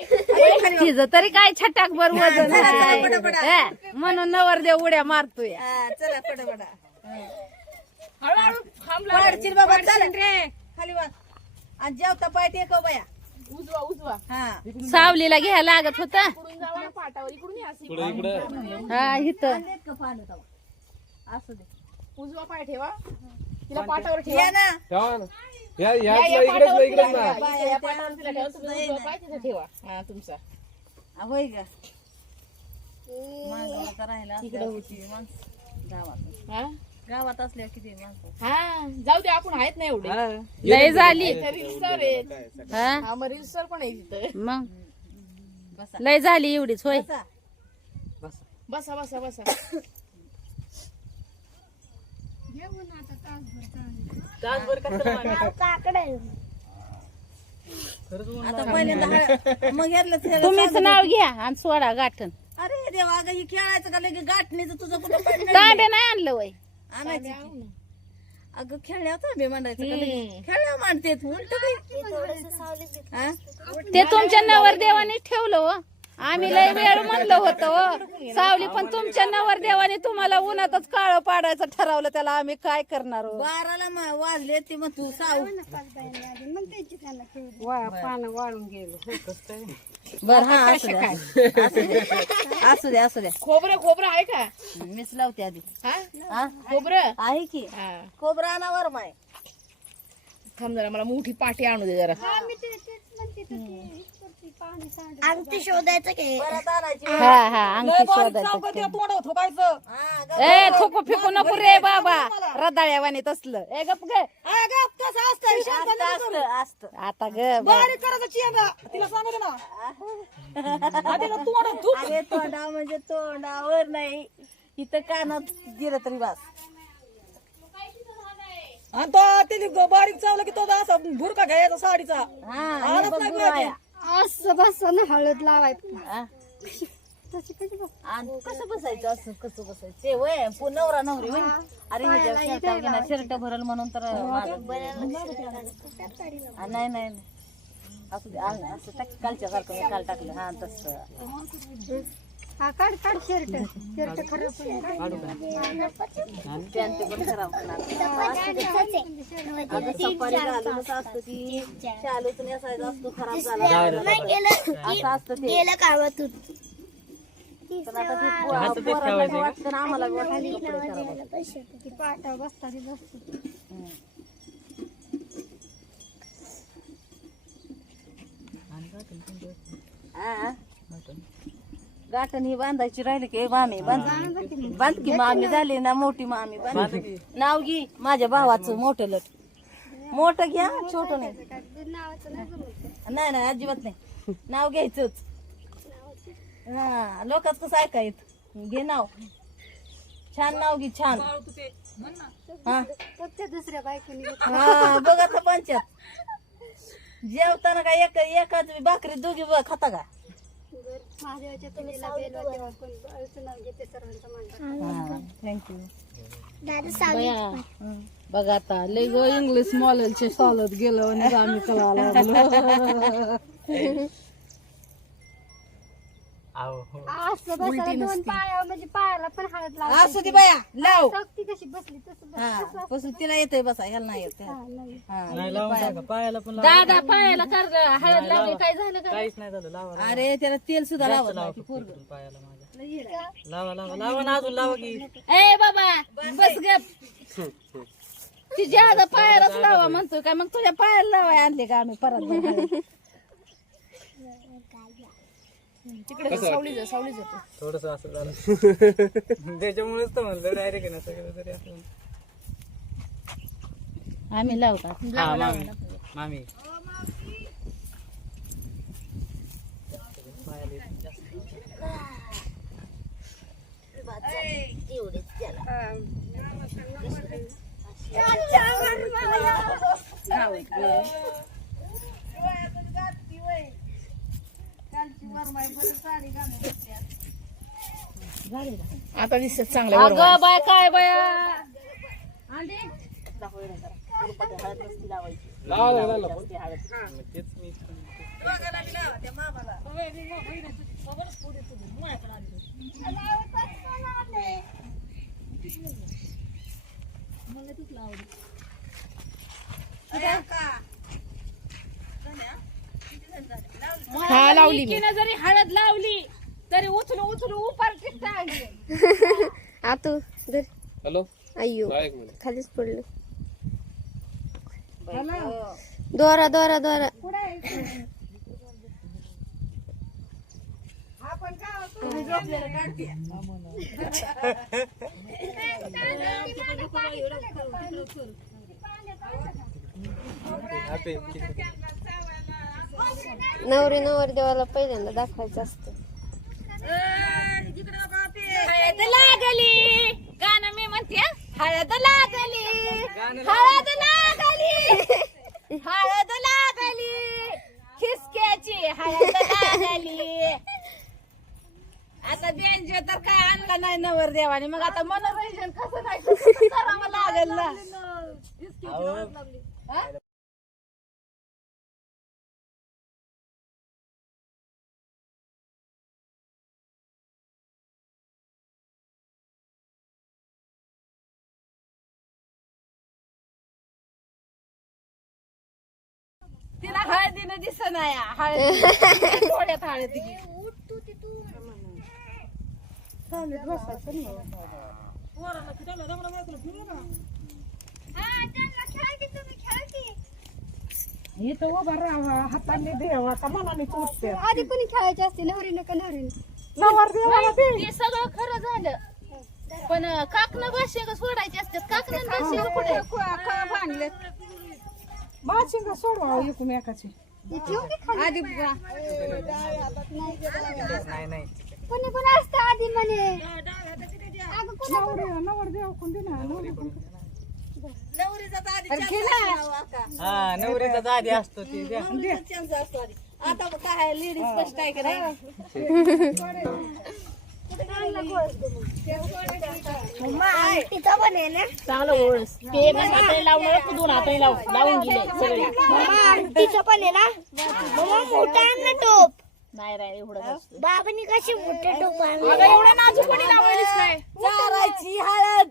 तिचं तरी काय छटाक बर वजन चला, चला, आहे. पटा, पटा. हे, म्हणून नवरदेव उड्या मारतोय हा, चला पडा पडा हळूहळू थांबला. पडशील बाबा चल. रे. खाली वा. आणि जेवता पाय ते का बाया उजवा उजवा. हा. सावलीला घ्यायला लागत होता. इकडून जावा ना पाटावर. इकडून या असं. हा इथं. आणलेत का पानं तवा? असू दे. उजवा पाय ठेवा. तिला पाटावर ठेवा. या ना. ठेवा ना. या या, इकडेच ना इकडेच तिला ना. या पाटावर तिला ठेवा तुम्ही उजवा पाय तिथे ठेवा. हा तुमचा. होय का? मागं आता राहिला असल्यावर किती माणसं? गावात. हा? गावात असल्या किती माणसं? हा जाऊ दे आपण आहेत ना एवढे. लय झाली. रील्सर आहेत हा? हा मग रील्सर पण आहे तिथं मग? बसा. लय झाली एवढीच होय. बसा. बसा बसा बसा. आता पहिल्यांदा हा- मग यातलं सगळं तुम्हीच सांगत नाव घ्या आणि सोडा गाठण. अरे देवा अगं हे खेळायचं का लगे गाठणीचं तुझं कुठं पडलं तांबे नाही आणलं वय. आणायचं की. अगं खेळण्यावर तांबे मांडायचं का लगे खेळण्यावर मांडते उलट हा ते तुमच्या नवरदेवाने ठेवलं हो. आम्ही लय वेळ म्हणलं होतं हो सावली पण तुमच्या नवरदेवाने तुम्हाला उन्हातच काळं पाडायचं ठरवलं त्याला आम्ही काय करणार बाराला वाजले ते मग तू बर हा असू द्या. असू द्या असू द्या. खोबरं खोबरं आहे का? मीच लावते आधी. हा? हा? खोबरं? आहे की. हा. खोबरा आणावर माय. थांब जरा मला मोठी पाटी आणू दे जरा. अंगठी शोधायचं काय परत आणायची. हा हा अंगठी शोधायचं हा, ए थोको फेकू नको रे बाबा. रदाळ्यावाने तसलं. ए गप ग. असतं, असतं, असतं. आता ग अरे तोंडा म्हणजे तोंडावर नाही. इथं कानात गेलं तरी बास आणि तो त्याने बारीक चावला की तो असा भुरका घ्यायचा साडीचा. हा हे असं बसून हळद लावायचं. हा? आणि कसं बसायचं असं कसं बसायचं? ते वय पु- नवरा नवरी वय. अरे ह्याच्या शर्ट घेणार शर्ट भरल म्हणून तर माझं- हा, नाही नाही नाही. असू दे आ- असं टाक कालच्या सारखं मी काल टाकलं. हा तसं. हा काढ काढ शर्ट शर्ट खराब होईल. खराब होणार अगं सफारी घालून कसं असतं ती शालूच नेसायचा असतो खराब झाला असं असतं ते गेलं गावातून पण आता ते पो- पोरांना बी वाटतं ना आम्हाला बी वाटतं कपडे खराब होतात. ती पाटा बसताना बसते हा? गाठण ही बांधायची राहिली की मामी बांध बांध की मामी झाली ना मोठी मामी बांध नाव घे माझ्या भावाचं मोठं लट. मोठं घ्या छोट नाही. नाही नाही अजिबात नाही. नाव घ्यायचंच. हा लोकच कसं ऐकायत घे नाव. छान नाव घे छान. हा. दुसऱ्या बायकोनी हा बघ पंचायत. जेवताना काय एक एकाच भाकरी दोघी खाता का? महादेवाच्या नाव घेते सर्वांचं थँक्यू बघा आता लय ग इंग्लिश मॉलेलचे चालत गेलो आणि आम्ही कळाला असं बसायला दोन पाया म्हणजे पायाला पण हळद लावायची असू दे बाया लाव. ती कशी बसली तसं बस. हा बसून तिला येतंय बसा ह्याला नाही येत. हा, नाही. हा, पायाला पण दादा पायाला कर हळद लावली काय झालं का? काहीच नाही झालं लावा अरे त्याला तेल सुद्धा लावत नाही ती पोरगं. पायाला माझ्या लावा लावा लावा ना अजून लावा की. ए बाबा बस गप. ती ज्यादा पायालाच लावा म्हणतोय काय? मग तुझ्या पायाला लावाय आणले का आम्ही परत? तिकडे सावली जा सावली जातो थोडस असं झालं. त्याच्यामुळेच तर म्हणलं डायरेक्ट ना सगळं तरी असं आम्ही लावता हा, मामी. मामी. आता दिसत चांगलं बाय काय बाया? लावा हा लावली मी. जरी हळद लावली तरी उचलू उचलू उपार टाकली आतू धर. हॅलो? अय्यो एक मिनिट. खालीच पडलं. दोरा दोरा दोरा. नवरी नवर देवाला पहिल्यांदा दाखवायचं असतं. हळद लागली. गाणं मी म्हणते हं. हळद लागली. हळद लागली. हळद लागली. खिसक्याची हळद लागली. आता बेंजो तर काय आणलं नाही नवर देवाने. मग आता मनोरंजन कसं नाही? करावं लागेल ना? दिसत नाही हळदी. डोळ्यात हळदी. आधी कोणी खेळायचे असते नवरीने का नवरीने? ते सगळं खरं झालं. पण काकणं भाषे सोडायचे असतात. काकणं भाषे कुठे? भांडले हे ठेवू की खाली? आधी नाही नाही कोणी कोणी असतं आधी म्हणे अगं कोणी नवरीचा आधी असतो हा नवरीचा असतो ते द्या. असतो आधी. आता काय लेडीज फर्स्ट आहे का नाही तिथं पण आहे ना चांगलं ओळस ते एका हाताने लावणार तू दोन हाताने लाव. लावून गेले सगळे. तिचं पण आहे ना? मम्मा मोठा आण ना टोप. नाही रे एवढं जास्त. बाबांनी कशी मोठे टोप आणले? अगं एवढं नाजूकपणी लावायलीस काय? चारायची हळद.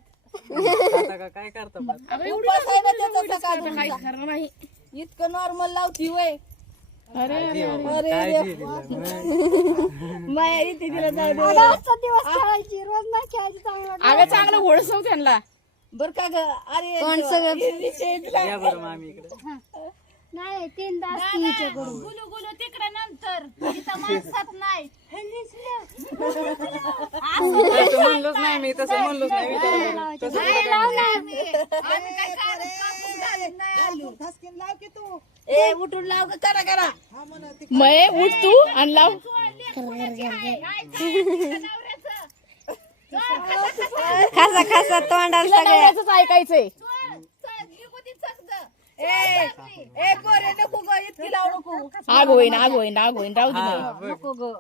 का काय करता पण अगं एवढी उपास आहे ना त्याचा सकाळ काही खरं नाही इतकं नॉर्मल लावती वय. तिला. जाऊ दे. आजचा दिवस खेळायची रोज नाही खेळायची चांगलं अगं चांगलं ओळस त्यांना. बर का ग? अरे कोण सगळं नाही गुलू गुलू तिकडे नंतर. माणसात नाही. तसं म्हणलोच नाही मी तसं म्हणलोच नाही ए उठून लाव ग करा करा. मये उठ तू आणि लाव. खासा खासा. तोंडाला नवऱ्याचंच ऐकायचंय. ए ए पोरे नको ग इतकी लावू नको. आग होईन आग होईन आग होईन. राहू दे बाई. हा. नको ग.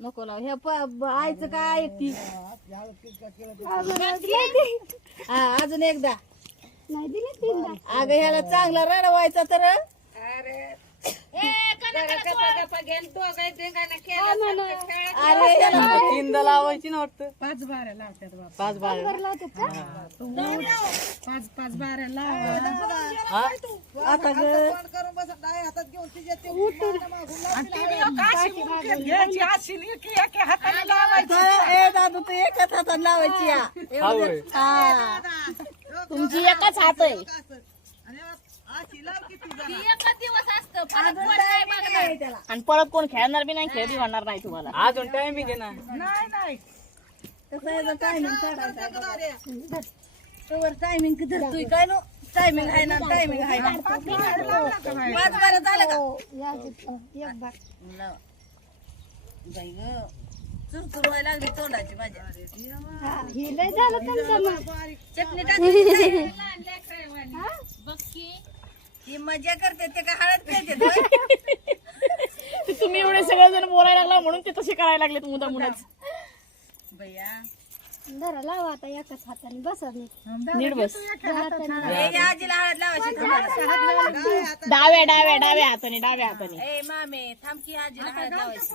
नको लाव. हे प- ब- आईचं काय ऐकती हा अजून एकदा. नाही दिले तीनदा अगं ह्याला चांगला रडवायचा तर अरे. ह्याला तीनदा लावायची ना वाटतं. पाच बाऱ्या लावतात पाच बाऱ्या. लावतात का? हा. आता ग. ए दादू तू एकच हातात लावायची या. हा. होय. हा. तुमची एकच हात आहे. एकच दिवस असतं. परत अजून कोण नाही timing बघणार. आहे त्याला. आणि परत कोण खेळणार बी नाही खेळ बी होणार नाही तुम्हाला. अजून टायमिंग आहे ना. कसं टायमिंग काढायचा तोवर टायमिंग किती धरतोय काय नो? टायमिंग आहे ना टायमिंग आहे ना. पाच बारा झालं का? या तिथं. एक बार लाव. बाई ग. चुरचुर व्हायला लागली तोंडाची माझ्या. हा, हे लय झालं त्यांचं मग चटणी टाकली हा? ही मजा करते ते का हळद पेते ते? तुम्ही एवढे सगळे जण बोलायला लागला म्हणून ते तसे करायला लागलेत मुदा मुलाच भैया. धरा लावा आता एकाच हाताने बसा. नीट. बस. ए, या आजीला हळद लावायची थांबा. डाव्या डाव्या डाव्या हाताने डाव्या हाताने. ए मामे थांब की आजीला हळद लावायची.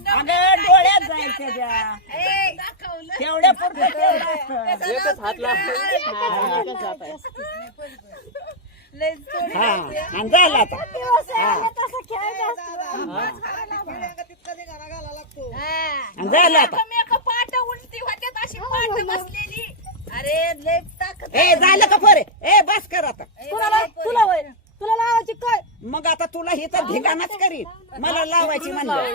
डोळ्यात जाईल त्याच्या तेवढ्या पुरतं एकच हात झाला आता. आता अरे लय ताकद ए झालं का फरे ए बस कर आता. तुला तुला तुला लावायची काय? मग आता तुला हे तर धिगाणाच करीत मला लावायची म्हणलं.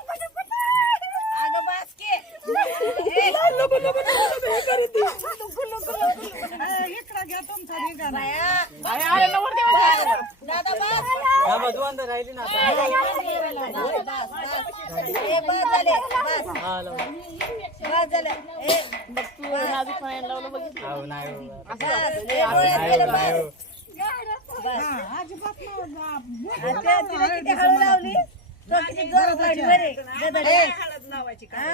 अगं बास्के दादा बस थांबा दुकानदार राहिली ना आता ए बस झाले बस हा लावून. बस झालं ए तू नाजूक पाण्याने लावलं बघितलं हो, नाही हो. बस ए डोळ्यात गेलं नाही हो. बस आणि त्या तिला किती हळू लावली तो किती जोरात लावली बरे गदड ए. हा?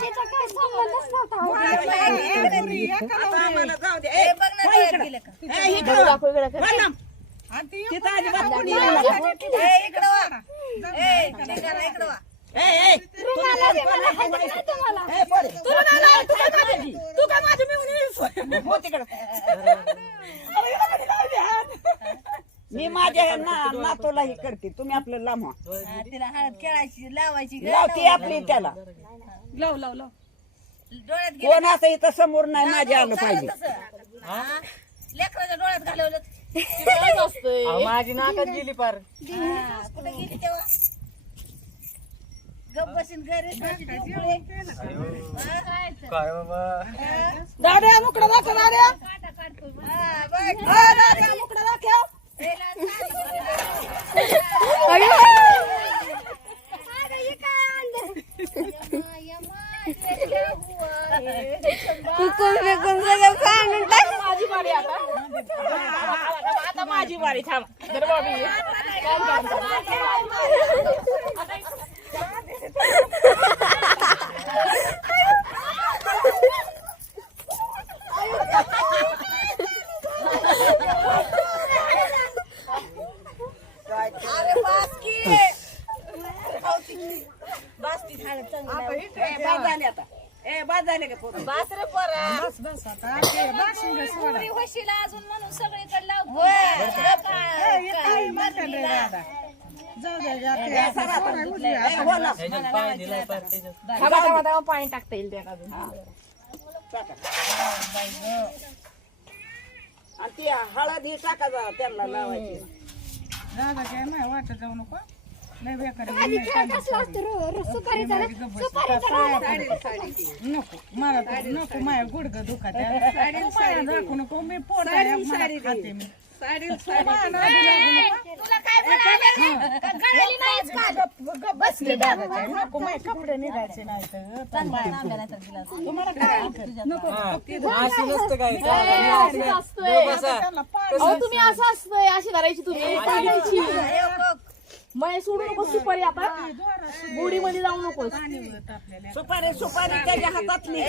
तिचा काय संबंधच नव्हता. ए, बघ ना डोळ्यात गेलं का? ए, इकडं वा. वळलाम. तिथं अजिबात कोणी नाही. ए, इकडं वा. ए, ठिकाणा, इकडं वा. ए, ए, तुला कोण कोण नाही तुम्हाला? ए, पोरे. तुला नाही लावत, तू काय माझी? तू काय माझी मिळून येईस? हो तिकडं. मी माझ्या ना हे करते. तुम्ही आपलं लांब तिला हळद खेळायची लावायची लावते आपली त्याला. लाव लाव लाव डोळ्यात कोण असं इथं समोर नाही माझ्या आलं पाहिजे. लेकराच्या डोळ्यात घालवलं. असतंय अहो, माझी नाकात गेली पार. कुठे गेली तेव्हा? गप बसून घरी काय बाबा? दाद्या मुकडा दाखव दाद्या दाद्या मुकडा दाखव कुकून बिकून सगळं सांगून टाक. माझी बारी आता आता माझी बारी थांब जर बाबी अरे बास की बास ती झालं चांगलं ए, बास झाले आता. ए बास झाले का पोरं? बास रे पोरा. बस बस आता. होशीला अजून म्हणून सगळीकडे लावतो. ह्याच्यात पाय दिलाय पार त्याच्यात थांबा थांबा थांबा. पाणी टाकता येईल अजून. आणि ती हळद ही टाका जा त्यांना लावायची. आधी खेळ कसला असतो रो- रो- सुपारीचा ना? सुपारीचा ना? तुला काय म्हणाले? का गळली नाहीच का? बसले दादा हा, असं नसतं काय? चालेल. असतंय बसा. अहो तुम्ही असं असतंय. अशी करायची तुम्ही. मग सोडू नको सुपारी आता बुडी मध्ये जाऊ नकोस सुपारी सुपारी त्याच्या हातातली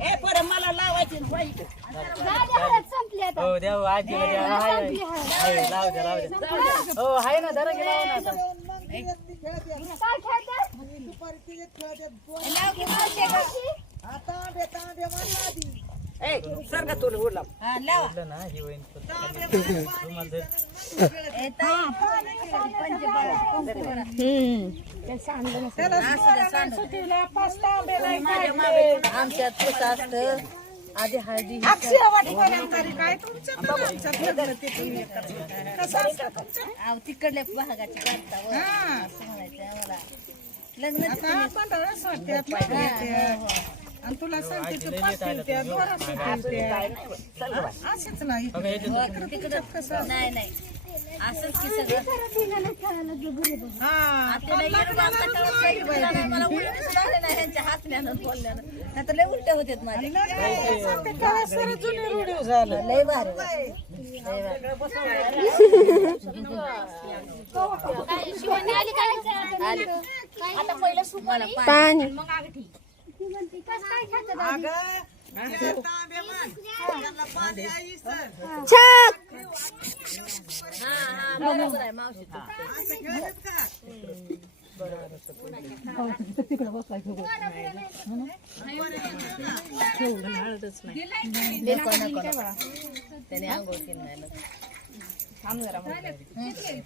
ए. पोरं मला लावायची संपली आता. हो हो, लाव द्या लाव द्या हो हाय ना आता. हा, ही आमच्यात कसं असतं आधी हळदी तिकडल्या भागाची काढता व. असं म्हणायचं आम्हाला लग्न आणि तुला सांगते तू पाच त्या दोरा असंच नाही. तिकडं नाही नाही. असंच की सगळं. हा आपल्याला कळत नाही, मला उलटी सुद्धा आले नाही हातण्यानं नाही तर लय उलट्या होत्यात माझ्या सर जुने रुडीव झालं लय भारी वाटलं. लय भारी. शिवानी आली काय आली. आता पहिलं सुपारी पाणी. मग आगठी हा हा आहे त्याने आंघोळ केली नाही ना. दे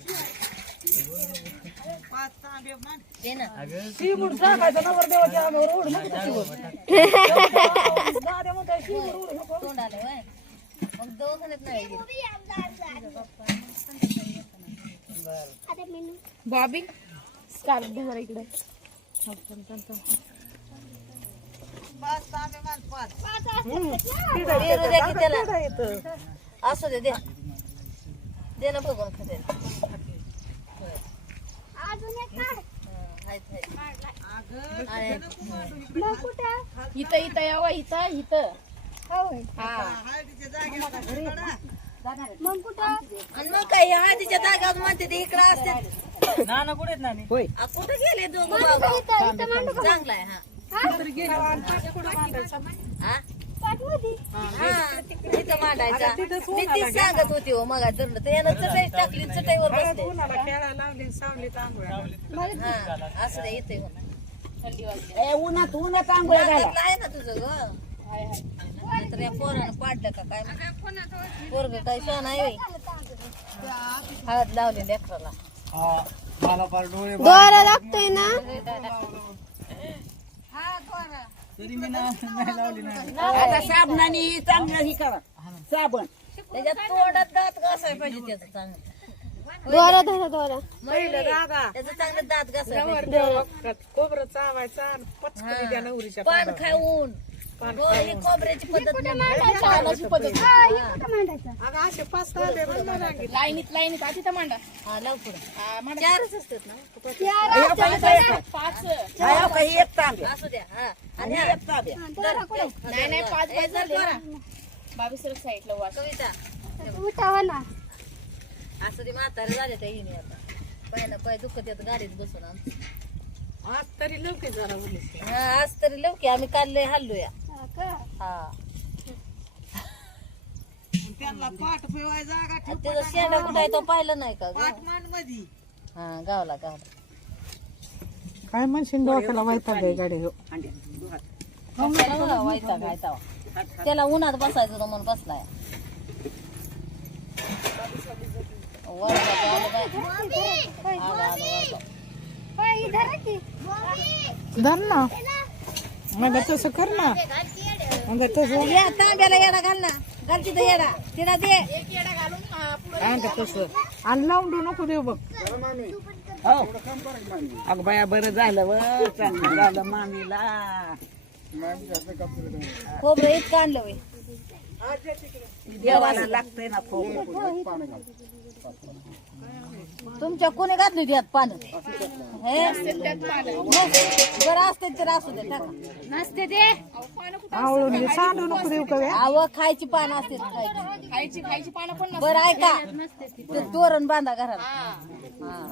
बॉबी स्कार्फ इकडे. असू दे दे. दे ना बघून खाते इथं इथं यावं इथं इथं. मग कुठं आणि मग काय ह्या हळदीच्या जागावर म्हणते ते इकडं असते. ना ना कुठे नानी? आ, कुठं गेले दोघं बाबा? चांगला आहे हा. हा? हा, तिथं मांडायचा मी तीच सांगत होती हो मग धरलं तर यानं चटई टाकली चटईवर बसले हा असं येते उन्हात उन्हात आंघोळ घाला आहे ना तुझं ग नाहीतर या पोरानं पाडलं का काय पोरग काय सण आहे होय? हळद लावली लेकराला मला फार डोळे दोरा लागतोय ना तरी मी ना नाही लावली नाही. आता साबणाने चांगलं ही करा. साबण. त्याच्यात तोंडात दात घासायला पाहिजे त्याचं चांगलं. दोरा धरा दोरा. पहिलं दादा त्याचं चांगलं दात घासायला पाहिजे. खोबरं चावायचा आणि पचकली त्या नवरीच्या पान खाऊन. हो, ही खोबऱ्याची पद्धत नाही. पानाची पद्धत अगं असे पाच सहा दे बरं मला सांगितलं. लाईनीत लाईनीत आधी तर मांडा. हा लाव पुढं चारच असतात ना? पाच. हा, काही एक तांबे. असू द्या हा. आणि हा, एक तांबे. धर, ठेव. नाही नाही पाच ए, पाच धर, झाले. धर. ना बावीस साईडला वाच कविता. उठावा ना. असं ते म्हातारे झाले त्या हिने आता. पाहिलं पाय दुखत येत गाडीत बसून. आमचं आज तरी लवकर जरा हा आज तरी लवकी आम्ही काल लय हल्लो या हा का? हा त्यांना पाठ पिवाय जागा ठेव आणि त्याचा शेंडा कुठं आहे तो पाहिलं नाही का ग? पाठमानमध्ये हा गावला गावला काय म्हणशील डोक्याला आहे गाडी हो त्याला बघा उन्हात बसायचं तर म्हणून बसलाय वरडा गावला बाय. आलं, आलं, वरडा. होय, ही धरा की. धर ना मग तसं कर ना. मग तसं या तांब्याला येडा घाल ना. घाल तिथं येडा. तिला दे. अंग तसं. आणि लावून नको देऊ बघ. हो. अगं बाया बरं झालं व. चांगलं झालं मामीला. खोबरं इतकं आणलं वय देवाला लागतंय ना खोबरं. तुमच्या कोणी घातली होती यात पानं? हे? बरं असते तर असू दे टाका. नसते ते. आवळून सांडू नको देऊ का आव खायची पानं असते खायची. खायची खायची पानं पण बरं ऐका. ते. तोरण बांधा घराला. हा.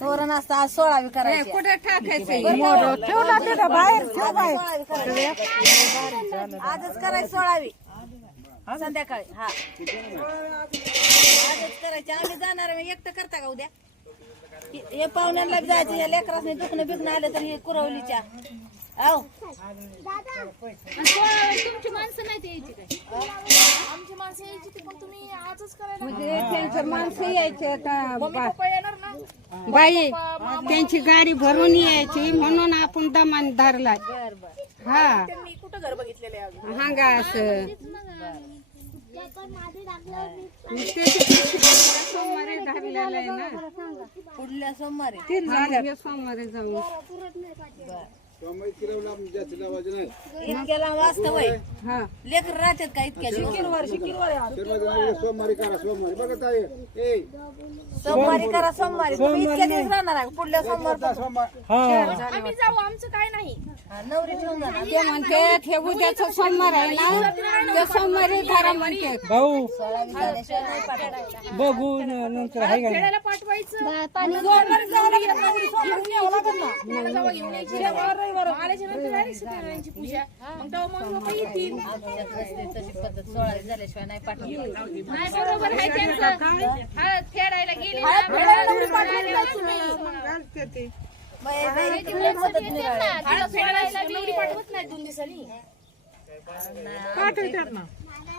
तोरण असतं आज सोळावी करायची कुठे टाकायचं तिथं बाहेर ठेव आजच करायची सोळावी संध्याकाळी हा. आजच करायची. आम्ही जाणार आहे. एकटं करता का उद्या? हे- हे पाहुण्यांना बी जायचं या लेकरासने दुखणं बिकणं आलं तर हे कुरवलीच्या. आव तुमची माणसं नाही यायची काय? आमची माणसं यायची ती पण तुम्ही आजच करायला म्हणजे त्यांचं माणसं यायचे आता. मम्मी पप्पा येणार ना? बाई त्यांची गाडी भरून यायची म्हणून आपण दमान धरलाय हा. त्यांनी कुठं घर बघितलेलं आहे अजून? हांगा असं. सोमवारी. आहे ना पुढल्या सोमवारी झालं सोमवारी हा. लेकर राहतात का इतक्या करा सोमवारी. बघा ताई. ए. सोमवारी करा सोमवारी. तुम्ही इतक्या दिवस राहणार आहे. पुढल्या सोमवार आम्ही जाऊ आमचं काय नाही. नवरी ठेवून जाणार. ते म्हणते हे उद्याचा सोमवार आहे ना. ते सोमवारी धरा म्हणते भाऊ. बघू न- नंतर आहे का पाठवायचं. जावं सत्यनारायणची पूजा. मग तेव्हा मग लोक येतील. आमच्यात नसते तशी पद्धत सोळा झाल्याशिवाय नाही पाठवत नाही बरोबर आहे त्यांचं. हळद फेडायला गेली ना, घालते ते. बाई, बाई, तिकडे मदत नाही राहिली. हळद फेडायला नवरी पाठवत नाही दोन दिवसांनी. पाठवतात ना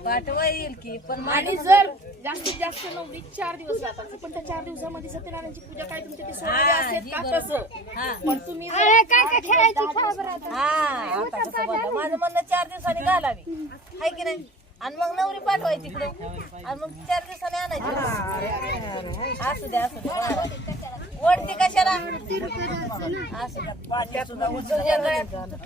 पाठवा येईल की पण आणि जर जास्तीत जास्त नवरी चार दिवस राहतात पण त्या चार दिवसामध्ये सत्यनारायणची पूजा काय तुमच्या ते सोळा असेल ही का हा. पण तुम्ही जर काय काय खेळायची खेळा बरं आता. हा आता कसं म्हणलं माझं म्हणणं चार दिवसांनी घालावी. हाय की नाही? आणि मग नवरी पाठवायची तिकडे. आणि मग चार दिवसांनी आणायची. असू द्या असू द्या. वडती कशाला? असू द्या. पाठी सुद्धा उचलून